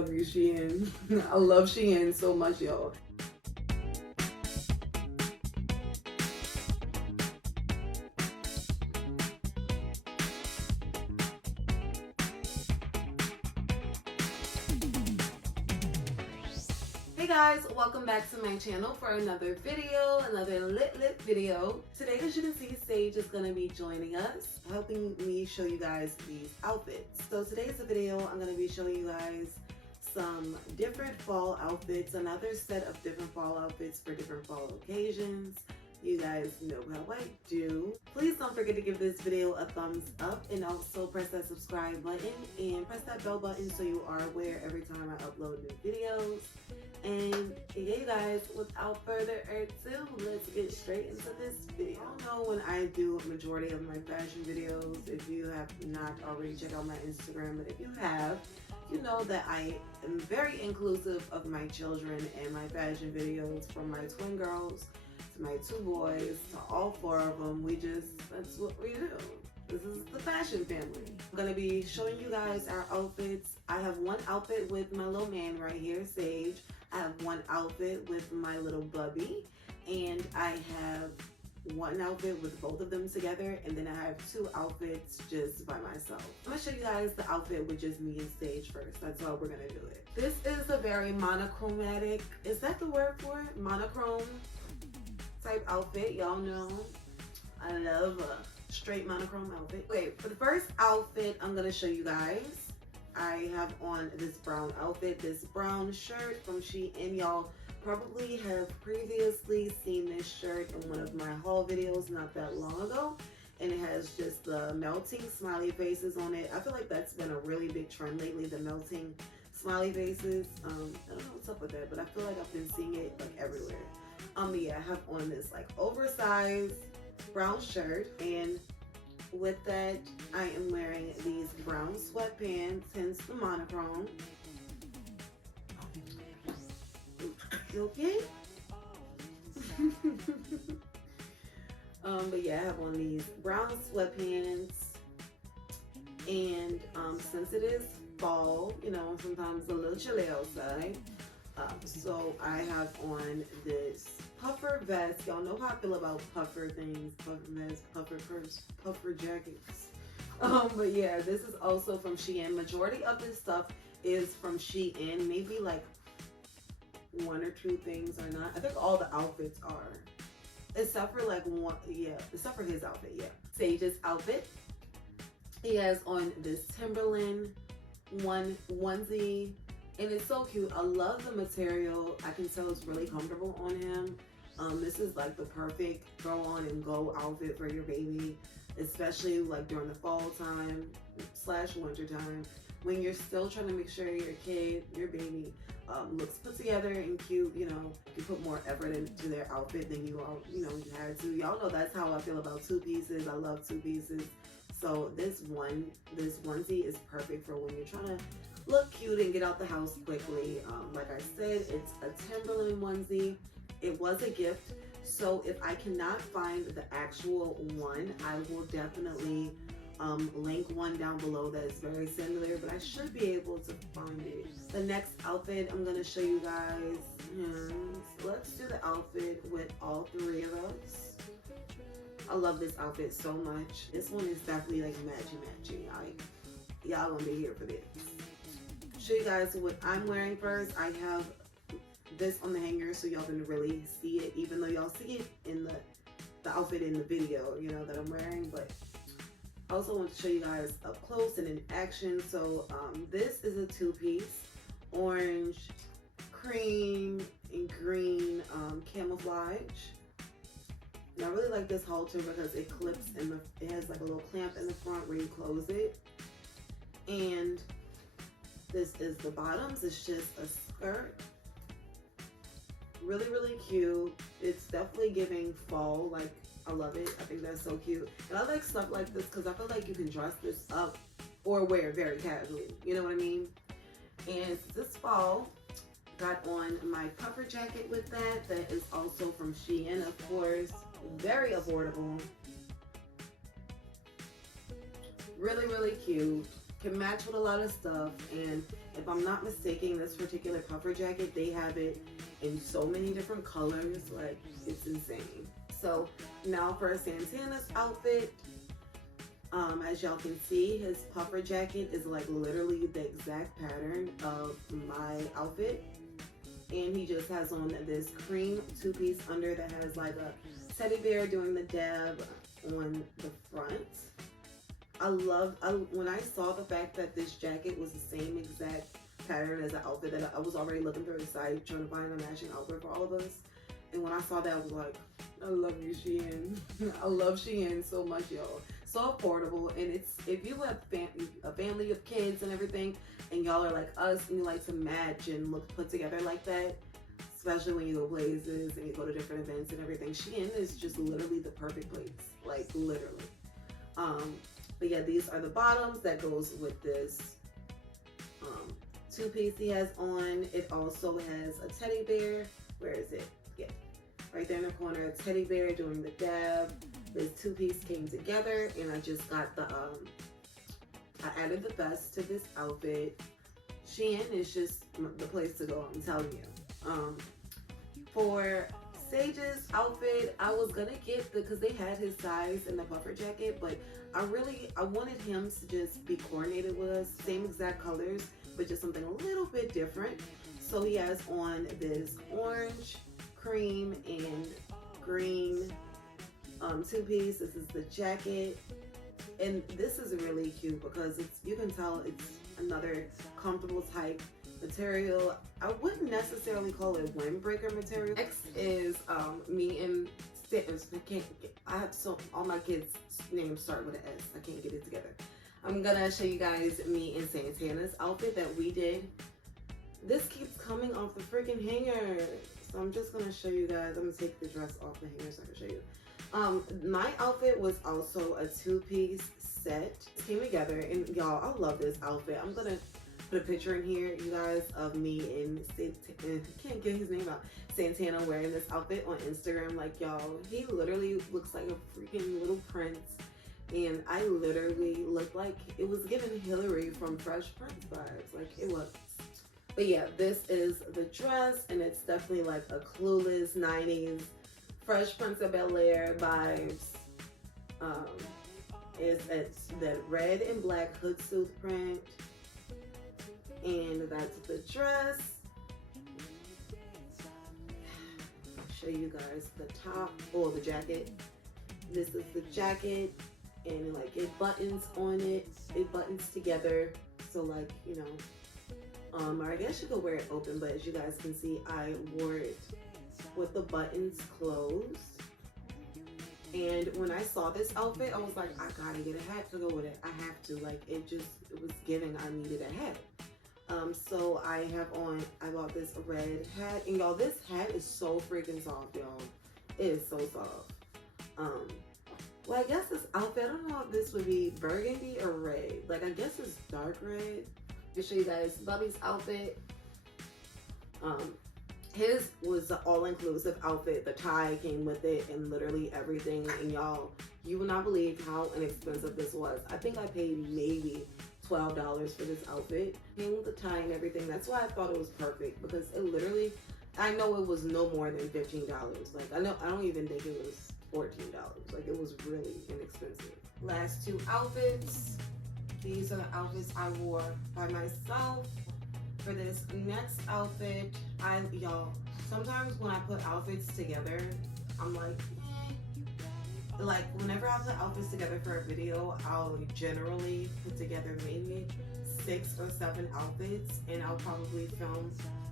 love you, Shein. I love Shein so much, y'all. Hey guys, welcome back to my channel for another video, another lit video. Today, as you can see, Sage is going to be joining us, helping me show you guys these outfits. So today's video, I'm going to be showing you guys some different fall outfits, another set of different fall outfits for different fall occasions. You guys know how I do. Please don't forget to give this video a thumbs up and also press that subscribe button and press that bell button so you are aware every time I upload new videos. And yeah, you guys, without further ado, let's get straight into this video. I don't know when I do a majority of my fashion videos, if you have not already checked out my Instagram, but if you have, you know that I am very inclusive of my children and my fashion videos, from my twin girls to my two boys to all four of them. That's what we do. This is the fashion family. I'm gonna be showing you guys our outfits. I have one outfit with my little man right here, Sage. I have one outfit with my little bubby, and I have one outfit with both of them together, and then I have two outfits just by myself. I'm gonna show you guys the outfit with just me and Sage first. That's how we're gonna do it. This is a very monochromatic, is that the word for it? Monochrome type outfit. Y'all know I love a straight monochrome outfit. Okay, for the first outfit I'm gonna show you guys, I have on this brown outfit, this brown shirt from Shein. Y'all probably have previously seen this shirt in one of my haul videos not that long ago, and it has just the melting smiley faces on it. I feel like that's been a really big trend lately, the melting smiley faces. I don't know what's up with that, but I feel like I've been seeing it like everywhere. Yeah, I have on this like oversized brown shirt, and with that I am wearing these brown sweatpants, hence the monochrome. You okay? But yeah, I have on these brown sweatpants, and since it is fall, you know, sometimes a little chilly outside, so I have on this puffer vest. Y'all know how I feel about puffer things, puffer vests, puffer purse, puffer jackets. But yeah, this is also from Shein. Majority of this stuff is from Shein. Maybe like one or two things are not. I think all the outfits are, except for like one. Yeah, except for his outfit. Yeah, Sage's outfit. He has on this Timberland onesie. And it's so cute. I love the material. I can tell it's really comfortable on him. This is like the perfect throw on and go outfit for your baby, especially like during the fall time / winter time, when you're still trying to make sure your kid, your baby, looks put together and cute. You know, you put more effort into their outfit than you had to. Y'all know that's how I feel about two pieces. I love two pieces. So this onesie is perfect for when you're trying to look cute and get out the house quickly. Like I said, it's a Timberland onesie. It was a gift, so if I cannot find the actual one, I will definitely link one down below that is very similar, but I should be able to find it. The next outfit I'm going to show you guys, let's do the outfit with all three of us. I love this outfit so much. This one is definitely like matchy. Y'all gonna be here for this. Show you guys what I'm wearing first. I have this on the hanger so y'all can really see it, even though y'all see it in the outfit in the video, you know, that I'm wearing. But I also want to show you guys up close and in action. So this is a two-piece, orange, cream, and green camouflage. And I really like this halter because it clips and it has like a little clamp in the front where you close it. And this is the bottoms. It's just a skirt. Really, really cute. It's definitely giving fall. Like, I love it. I think that's so cute. And I like stuff like this because I feel like you can dress this up or wear it very casually. You know what I mean? And this fall, got on my puffer jacket with that. That is also from Shein, of course. Very affordable. Really, really cute. can match with a lot of stuff. And if I'm not mistaken, this particular puffer jacket, they have it in so many different colors, like it's insane. So now for Santana's outfit, as y'all can see, his puffer jacket is like literally the exact pattern of my outfit. And he just has on this cream two-piece under that has like a teddy bear doing the dab on the front. When I saw the fact that this jacket was the same exact pattern as the outfit, that I was already looking through the site trying to find a matching outfit for all of us. And when I saw that, I was like, I love you, Shein. I love Shein so much, y'all. So affordable. And it's, if you have a family of kids and everything, and y'all are like us and you like to match and look put together like that, especially when you go places and you go to different events and everything, Shein is just literally the perfect place. Like literally. But yeah, these are the bottoms that goes with this two-piece he has on. It also has a teddy bear. Where is it? Yeah, right there in the corner, a teddy bear doing the dab. This two-piece came together, and I just got the I added the vest to this outfit. Shein is just the place to go, I'm telling you. For Sage's outfit, I was gonna get because they had his size in the puffer jacket, but I wanted him to just be coordinated with us, same exact colors, but just something a little bit different. So he has on this orange, cream, and green two-piece. This is the jacket, and this is really cute because you can tell it's another comfortable type material. I wouldn't necessarily call it windbreaker material. Next is me and all my kids' names start with an S. I can't get it together. I'm gonna show you guys me and Santana's outfit that we did. This keeps coming off the freaking hanger, so I'm just gonna show you guys. I'm gonna take the dress off the hanger so I can show you. My outfit was also a two-piece set. It came together, and y'all, I love this outfit. I'm gonna put a picture in here, you guys, of me and I can't get his name out, Santana, wearing this outfit on Instagram. Like, y'all, he literally looks like a freaking little prince, and I literally looked like it was giving Hillary from Fresh Prince vibes. Like, it was. But yeah, this is the dress, and it's definitely like a Clueless 90s Fresh Prince of Bel-Air vibes. It's that red and black hoodsuit print, and that's the dress. I'll show you guys the top, or the jacket. This is the jacket, and like it buttons on it. It buttons together, so like, you know, or I guess you could wear it open, but as you guys can see, I wore it with the buttons closed. And when I saw this outfit, I was like, I gotta get a hat to go with it. I have to. Like, it was giving I needed a hat. So I bought this red hat, and y'all, this hat is so freaking soft, y'all. It is so soft. Well, I guess this outfit, I don't know if this would be burgundy or red. Like, I guess it's dark red. To show you guys Bubby's outfit. His was the all-inclusive outfit. The tie came with it and literally everything. And y'all, you will not believe how inexpensive this was. I think I paid maybe $12 for this outfit. Came with the tie and everything. That's why I thought it was perfect, because it literally, I know it was no more than $15. Like, I don't even think it was $14. Like, it was really inexpensive. Last two outfits. These are the outfits I wore by myself. For this next outfit, y'all, sometimes when I put outfits together, I'm like, like whenever I put outfits together for a video, I'll generally put together maybe 6 or 7 outfits, and I'll probably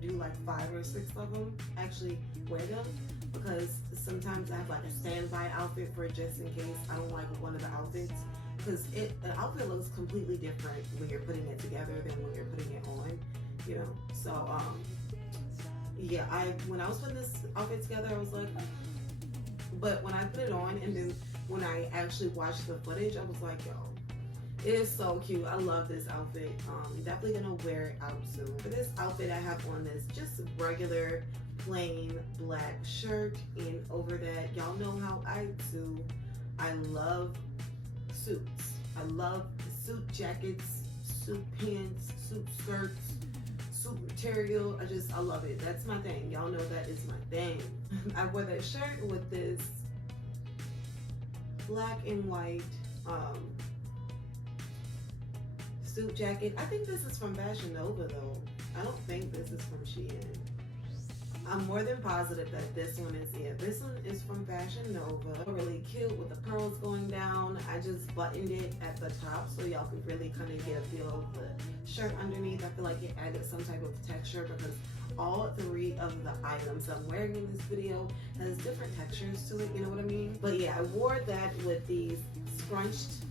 do like 5 or 6 of them, actually wear them, because sometimes I have like a standby outfit for just in case I don't like one of the outfits, because the outfit looks completely different when you're putting it together than when you're putting it on, you know. So yeah, when I was putting this outfit together, I was like, but when I put it on and then when I actually watched the footage, I was like, yo, it is so cute. I love this outfit. Definitely gonna wear it out soon. For this outfit, I have on this just regular plain black shirt, and over that, y'all know how I do. I love suits. I love suit jackets suit pants, suit skirts, suit material. I love it. That's my thing. Y'all know that is my thing. I wore that shirt with this black and white suit jacket. I think this is from Fashion Nova though. I don't think this is from Shein. I'm more than positive that this one is, yeah, this one is from Fashion Nova. Really cute with the pearls going down. I just buttoned it at the top so y'all can really kind of get a feel of the shirt underneath. I feel like it added some type of texture because all three of the items I'm wearing in this video has different textures to it, you know what I mean? But yeah, I wore that with these scrunched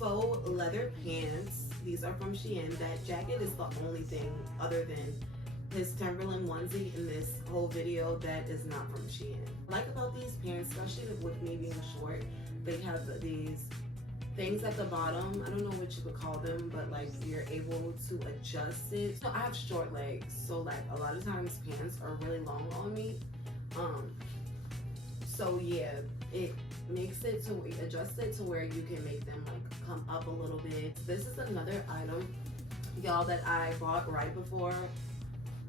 faux leather pants. These are from Shein. That jacket is the only thing other than his Timberland onesie in this whole video that is not from Shein. Like about these pants, especially with me being short, they have these things at the bottom. I don't know what you would call them, but like you're able to adjust it. So I have short legs, so like a lot of times pants are really long on me. So yeah, it makes it to adjust it to where you can make them like come up a little bit. This is another item, y'all, that I bought right before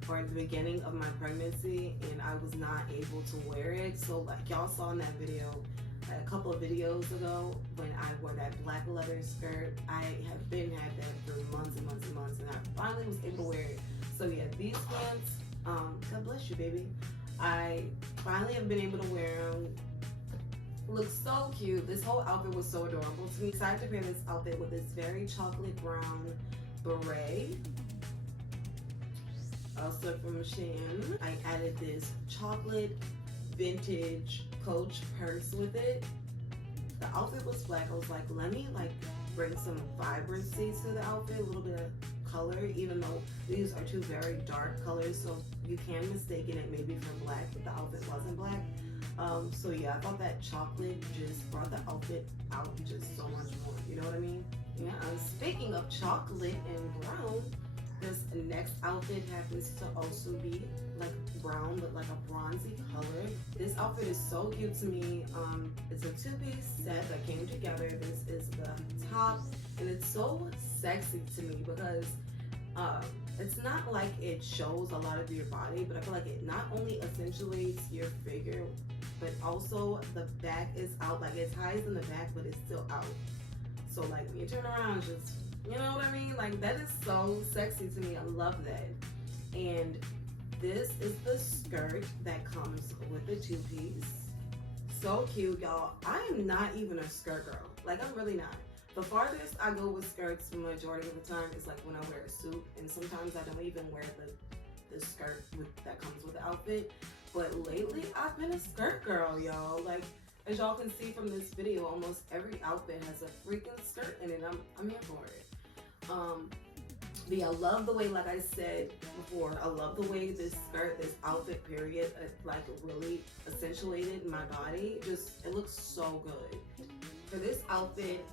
or at the beginning of my pregnancy, and I was not able to wear it. So like y'all saw in that video, a couple of videos ago, when I wore that black leather skirt, I have had that for months and months and months, and I finally was able to wear it. So yeah, these pants, God bless you, baby. I finally have been able to wear them. Look so cute. This whole outfit was so adorable to me. I decided to pair this outfit with this very chocolate brown beret, also from Shein. I added this chocolate vintage Coach purse with it. The outfit was black. I was like, let me like bring some vibrancy to the outfit, a little bit of color, even though these are two very dark colors, so you can mistake it maybe for black, but the outfit wasn't black. So yeah, I thought that chocolate just brought the outfit out just so much more, you know what I mean? Yeah, speaking of chocolate and brown, this next outfit happens to also be like brown, but like a bronzy color. This outfit is so cute to me. It's a two-piece set that came together. This is the top, and it's so sexy to me because it's not like it shows a lot of your body, but I feel like it not only accentuates your figure, but also the back is out. Like it ties in the back, but it's still out. So like when you turn around, just, you know what I mean? Like that is so sexy to me. I love that. And this is the skirt that comes with the two-piece. So cute, y'all. I am not even a skirt girl. Like I'm really not. The farthest I go with skirts the majority of the time is like when I wear a suit, and sometimes I don't even wear the skirt that comes with the outfit. But lately I've been a skirt girl, y'all. Like as y'all can see from this video, almost every outfit has a freaking skirt in it. I'm here for it. But yeah, I love the way, like I said before, I love the way this skirt, this outfit period, like really accentuated my body. Just, it looks so good. For this outfit,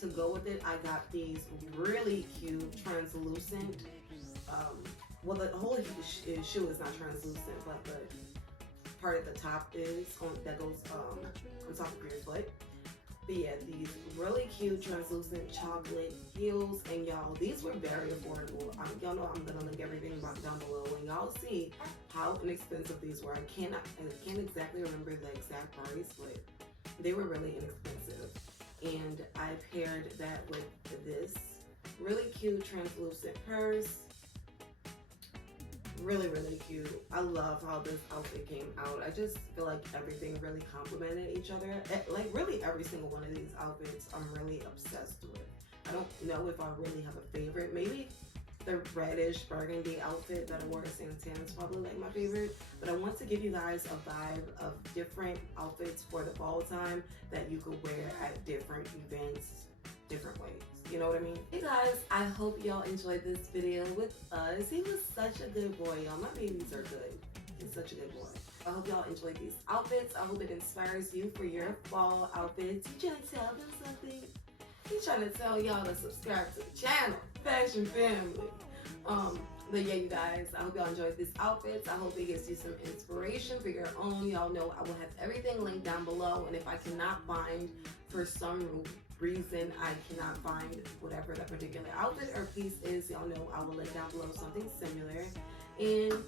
to go with it, I got these really cute translucent, well the whole shoe is not translucent, but the part at the top is, that goes on top of your foot. But yeah, these really cute translucent chocolate heels, and y'all, these were very affordable. Y'all know I'm gonna link everything down below, and y'all see how inexpensive these were. I can't exactly remember the exact price, but they were really inexpensive. And I paired that with this really cute translucent purse. Really, really cute. I love how this outfit came out. I just feel like everything really complemented each other. Like really every single one of these outfits I'm really obsessed with. I don't know if I really have a favorite. Maybe the reddish burgundy outfit that I wore at Santan is probably like my favorite. But I want to give you guys a vibe of different outfits for the fall time that you could wear at different events, different ways. You know what I mean? Hey guys, I hope y'all enjoyed this video with us. He was such a good boy, y'all. My babies are good. He's such a good boy. I hope y'all enjoyed these outfits. I hope it inspires you for your fall outfits. You trying to tell them something? He's trying to tell y'all to subscribe to the channel, Fashion Family. But yeah, you guys, I hope y'all enjoyed these outfits. I hope it gives you some inspiration for your own. Y'all know I will have everything linked down below, and if I cannot find for some reason I cannot find whatever that particular outfit or piece is, y'all know I will link down below something similar. And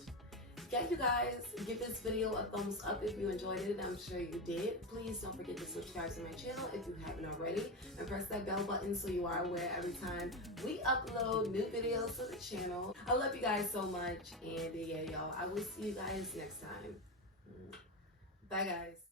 yeah, you guys, give this video a thumbs up if you enjoyed it. I'm sure you did. Please don't forget to subscribe to my channel if you haven't already, and press that bell button so you are aware every time we upload new videos to the channel. I love you guys so much, and yeah, y'all, I will see you guys next time. Bye, guys.